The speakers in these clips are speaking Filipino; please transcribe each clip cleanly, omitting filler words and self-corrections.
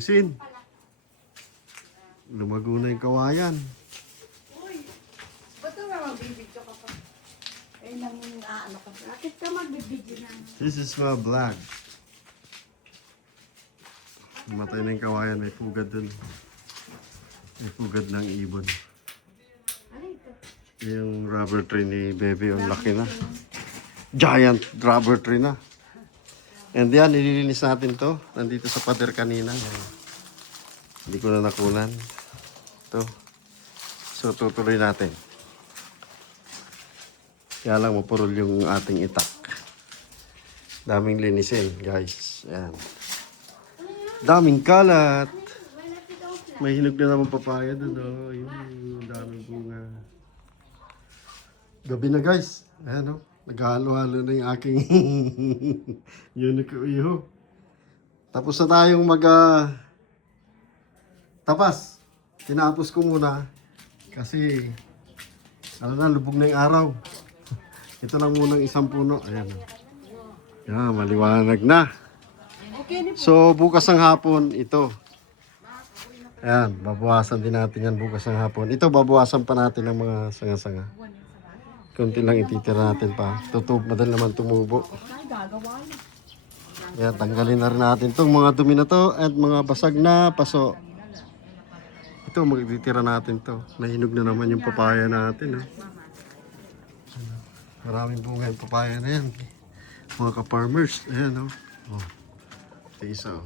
linisin. Lumago na yung kawayan. Uy, ba't nga magbibidyo ka pa? Eh, nang ano ka. Bakit ka magbibidyo na? This is my vlog. Matay na yung kawayan. May pugad dun. May pugad ng ibon. Ano ito? Yung rubber tree ni Bebe. Ang laki na. Giant rubber tree na. And yan, nililinis natin to. Nandito sa pader kanina. Hindi ko na nakunan. Ito. So, tutuloy natin. Kaya lang mapurol yung ating itak. Daming linisin, guys. Ayan. Daming kalat. May hinog na naman papaya doon. Oh. Yung daming bunga. Gabi na, guys. Ayan, oh. Naghalo-halo na yung aking unique iho. Tapos na tayong tapas. Tinapos ko muna kasi ano na, lubog na yung araw. Ito lang munang isang puno. Ayan. Yan, maliwanag na. So bukas ng hapon ito. Ayan, babawasan din natin yan bukas ng hapon. Ito babawasan pa natin ng mga sanga-sanga. Kunti lang ititira natin pa. Madali naman tumubo. Ayan, tanggalin na rin natin itong mga dumi na to at mga basag na paso. Ito, magtitira natin to. Nahinog na naman yung papaya natin. Maraming bunga yung papaya na yan. Mga ka-farmers. Ayan, oh. Ito isa, oh.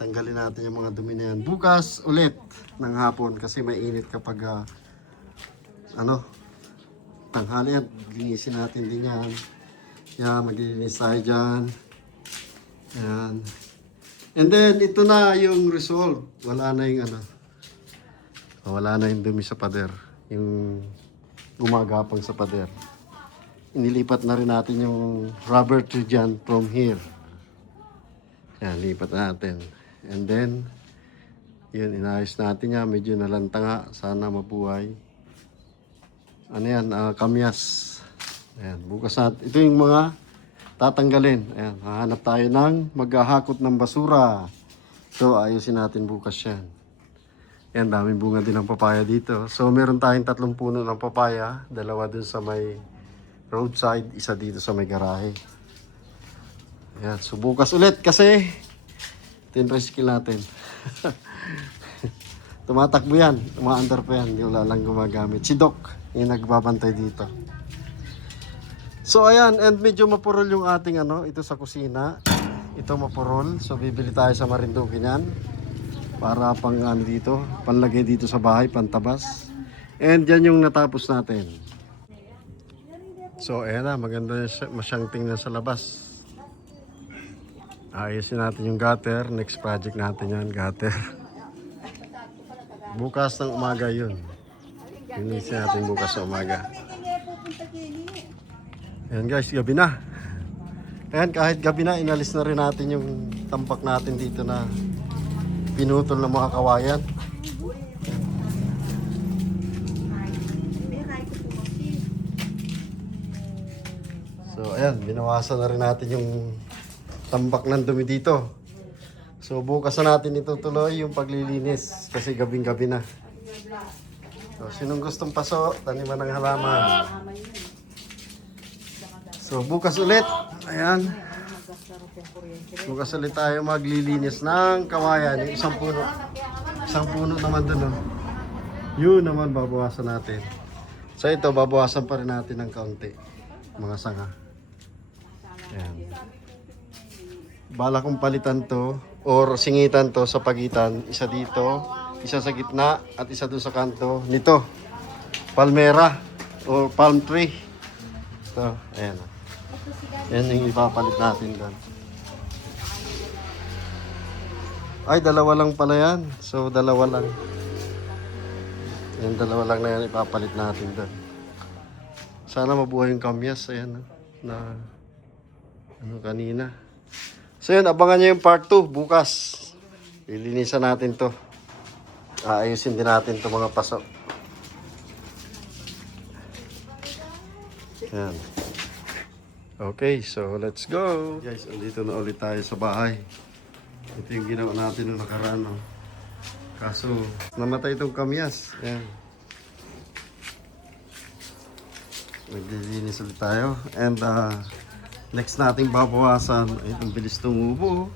Tanggalin natin yung mga dumi na yan. Bukas ulit ng hapon kasi may init kapag tanghali yan. Linisin natin din yan. Yan, maglilinis tayo dyan. Ayan. And then, ito na yung resolve. Wala na yung wala na yung dumi sa pader. Yung gumagapang sa pader. Inilipat na rin natin yung rubber tree dyan from here. Yan, lipat natin. And then, yun, inayos natin yan. Medyo nalanta nga. Sana mabuhay. Ano yan? Kamyas. Ayan, bukas natin. Ito yung mga tatanggalin. Ayan, hahanap tayo ng maghahakot ng basura. So, ayusin natin bukas yan. Ayan, daming bunga din ng papaya dito. So, meron tayong 3 puno ng papaya. 2 dun sa may roadside, 1 dito sa may garahe. Ayan, so bukas ulit kasi tin-reskill natin. Tumatakbo yan. Tumaandar pa yan. Hindi wala lang gumagamit. Si Doc, yung nagbabantay dito. So ayan, and medyo mapurol yung ating ito sa kusina. Ito mapurol. So bibili tayo sa Marinduque niyan. Para pang dito, panlagay dito sa bahay, pantabas. And yan yung natapos natin. So ayan na, maganda masyang tingnan sa labas. Ayusin natin yung gutter. Next project natin yan, gutter. Bukas ng umaga yun. Linisin natin bukas ng umaga. Ayan guys, gabi na. Ayan, kahit gabi na, inalis na rin natin yung tampak natin dito na pinutol ng mga kawayan. So ayan, binawasan na rin natin yung tambak ng dumi dito. So bukas na natin itutuloy yung paglilinis kasi gabing-gabi na. So sinong gustong paso, taniman ng halaman. So bukas ulit, ayan. Bukas ulit tayo maglilinis ng kawayan, yung isang puno. Isang puno naman dun, Yun naman babawasan natin. So ito, babawasan pa rin natin ng kaunti. Mga sanga. Ayan. Bala kong palitan to, or singitan to sa pagitan. Isa dito, isa sa gitna, at isa doon sa kanto. Nito, palmera, or palm tree. Ito, ayan. Yan yung ipapalit natin doon. Ay, 2 lang pala yan. So, 2 lang. Yan, 2 lang na yan ipapalit natin doon. Sana mabuhay yung kamyas. Ayan, na kanina. So, yan, abangan nyo yung part 2 bukas. Ilinisan natin to. Ayusin din natin to mga paso. Yan. Okay, so let's go. Guys, andito na ulit tayo sa bahay. Ito yung ginawa natin nung nakaraan. No? Kaso, namatay itong kamyas. Ayan. Naglilinis ulit tayo. And next nating babawasan. Ay, itong bilis tumubo.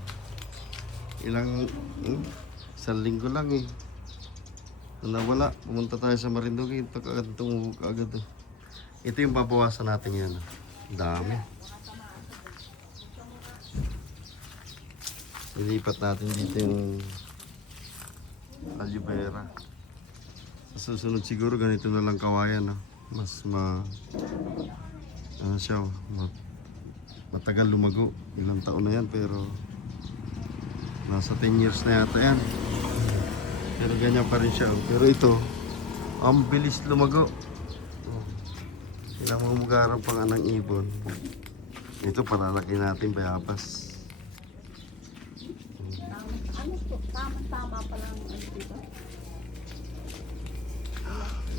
Isang linggo lang eh. Nawala. Pumunta tayo sa Marinduque. Ito kaagad tumubo kaagad. Ito yung babawasan natin yan. Dami. Ilipat natin dito yung aloe vera. Sa susunod siguro ganito na lang kawayan. No? Mas ano siya, matagal lumago. Ilang taon na yan pero nasa 10 years na yata yan. Pero ganyan pa rin siya. Pero ito, ang bilis lumago. Ilang mumugarang pa nga ng ibon. Ito palalaki natin bayabas. Tama pa lang dito.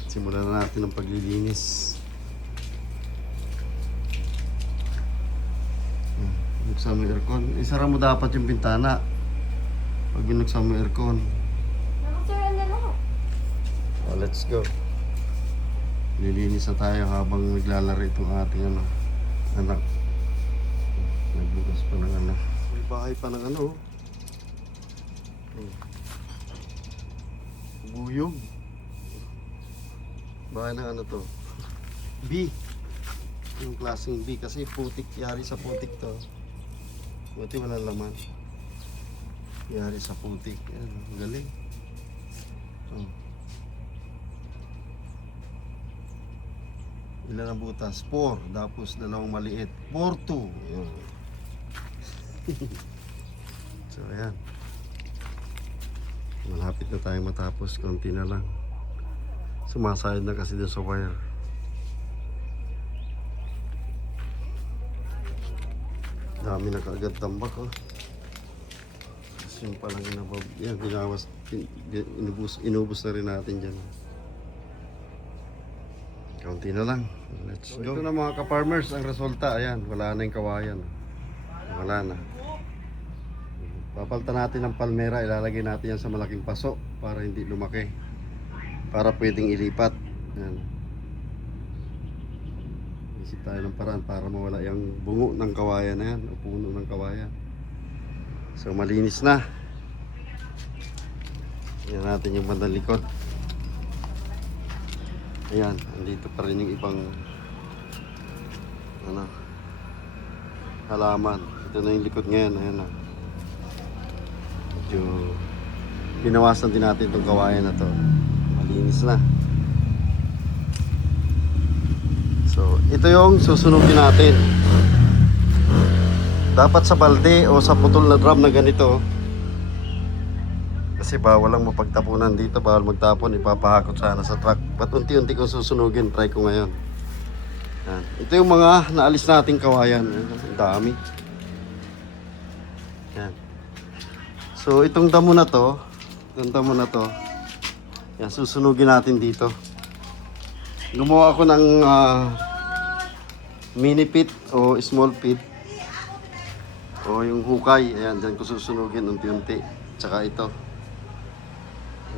Simulan na natin ang paglilinis. Buksan mo yung aircon. Isara mo dapat yung bintana. Pag binuksan mo yung aircon. Nakasara na lahat. Oh, let's go. Lilinis na tayo habang naglalaro itong ating anak. Nagbukas pa ng anak. May bahay pa ng buyog. Bahay ng to? B. Yung klaseng B kasi putik, yari sa putik to. Buti walang laman. Yari sa putik. Yan, ang galing. Oh. Ilan ang butas? 4. Tapos dalawang maliit. 4-2. Yan. So, ayan. Malapit na tayo matapos. Konti na lang. Sumasayad na kasi doon sa wire. Dami na kaagad tambak. Oh. Kasi yung palang yan, inubos na rin natin dyan. Kaunti na lang. Let's go. Ito na mga ka-farmers, ang resulta. Ayan, wala na yung kawayan. Wala na. Papalitan natin ng palmera. Ilalagay natin yan sa malaking paso para hindi lumaki. Para pwedeng ilipat. Ayan. Isip tayo ng paraan para mawala yung bungo ng kawayan na yan. O puno ng kawayan. So malinis na. Ayan natin yung bandang likod. Ayan, andito pa rin yung ibang halaman. Ito na yung likod ngayon. Ayan na. Medyo pinawasan din natin itong kawayan na to. Malinis na. So, ito yung susunugin natin. Dapat sa balde o sa putol na drum na ganito. Kasi bawal lang mapagtapunan dito. Bawal magtapon. Ipapahakot sana sa truck. Ba't unti-unti kong susunugin? Try ko ngayon. Yan. Ito yung mga naalis nating kawayan. Ang dami. Yan. So itong damo na to, yan, susunugin natin dito. Gumawa ako ng mini pit o small pit. O yung hukay, ayan, dyan ko susunugin unti-unti. Tsaka ito.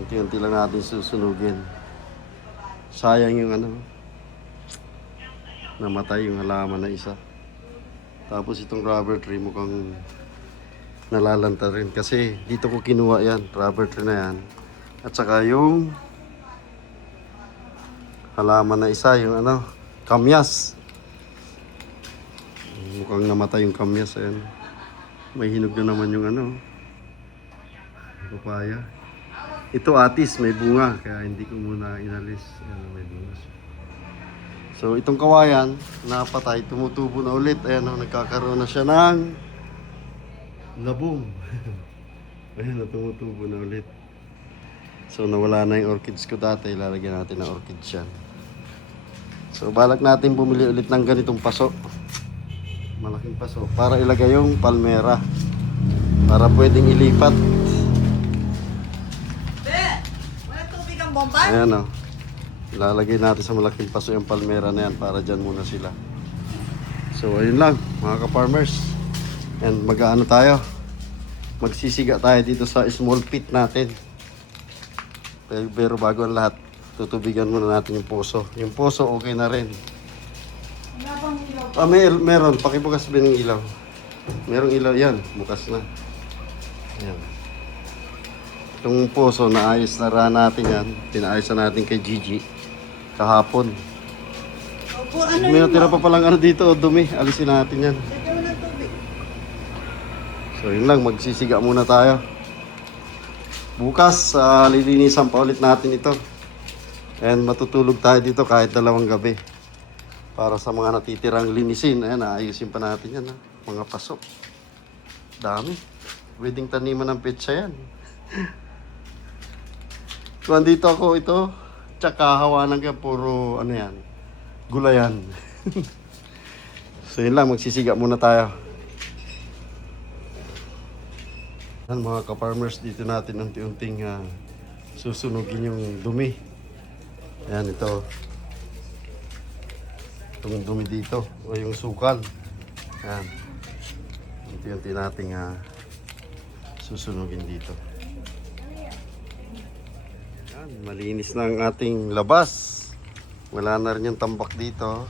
Unti-unti lang natin susunugin. Sayang yung namatay yung halaman na isa. Tapos itong rubber tree mukhang nalalanta rin kasi dito ko kinuha yan, rubber tree na yan. At saka yung halaman na isa, yung kamyas. Mukhang namatay yung kamyas. Ayan. May hinog na naman yung papaya. Ito atis, may bunga, kaya hindi ko muna inalis. Ayan, may bunga. So itong kawayan, napatay, tumutubo na ulit. Ayan, nagkakaroon na siya ng labong. Ayun na, tumutubo na ulit. So nawala na yung orchids ko dati. Ilalagyan natin ng orchids yan. So balak natin bumili ulit ng ganitong paso. Malaking paso. Para ilagay yung palmera. Para pwedeng ilipat. Wala tubig ang bomba? Ayan o. Ilalagay natin sa malaking paso yung palmera na yan. Para dyan muna sila. So ayun lang mga ka-farmers. And mag-ano tayo? magsisiga tayo dito sa small pit natin. Pero bago ang lahat, tutubigan muna natin yung poso. Yung poso okay na rin. Wala bang ilaw? Meron. Pakibukas ba ng ilaw? Merong ilaw yan. Bukas na. Ayan. Itong poso, naayos na rin natin yan. Pinaayos na natin kay Gigi. Kahapon. Opo, ano May yun? natira pa palang ano dito, dumi. Alisin natin yan. Lagyan mo ng tubig. So yun lang, magsisiga muna tayo. Bukas, lilinisan pa ulit natin ito. And matutulog tayo dito kahit 2 gabi. Para sa mga natitirang linisin. Ayan, ayusin pa natin yan. Ha? Mga pasok. Dami. Pwedeng taniman ng petsa yan. So andito ako ito. Tsaka hawanan ka, puro ano yan. Gulayan. So yun lang, magsisiga muna tayo. Yan mga ka-farmers, dito natin unti-unting susunugin yung dumi. Ayan ito. Itong dumi dito, o yung sukal. Ayan. Unti-unti nating susunugin dito. Ayan, malinis na ang ating labas. Wala na rin yung tambak dito.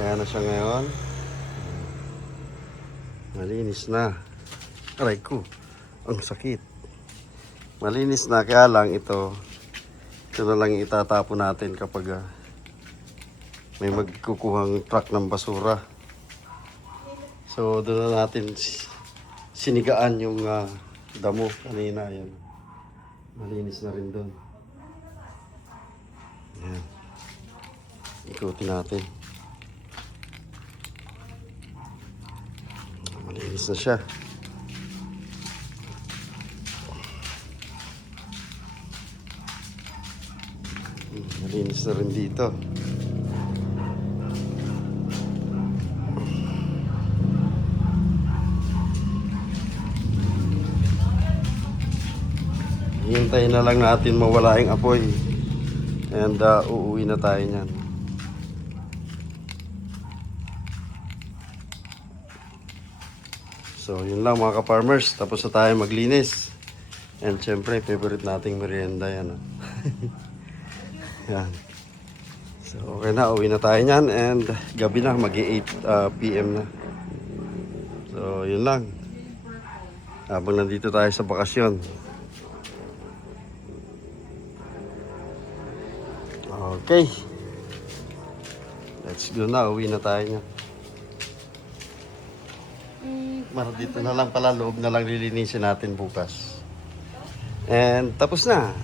Ayan na siya ngayon. Malinis na. Aray ko, ang sakit. Malinis na, kaya lang ito na lang itatapon natin kapag may magkukuhang truck ng basura. So doon na natin sinigaan yung damo kanina. Yan. Malinis na rin doon. Yan. Ikutin natin. Malinis na siya. Malinis na rin dito. Hintayin na lang natin mawala yung apoy. And uuwi na tayo niyan. So yun lang mga ka-farmers. Tapos na tayo maglinis. And syempre, favorite nating merienda yan. Yan. So okay na, uwi na tayo niyan. And gabi na, mag-8 PM na. So yun lang. Habang nandito tayo sa bakasyon. Okay. Let's go na. Uwi na tayo niya. Dito na lang pala. Loob na lang lilinisin natin bukas. And tapos na.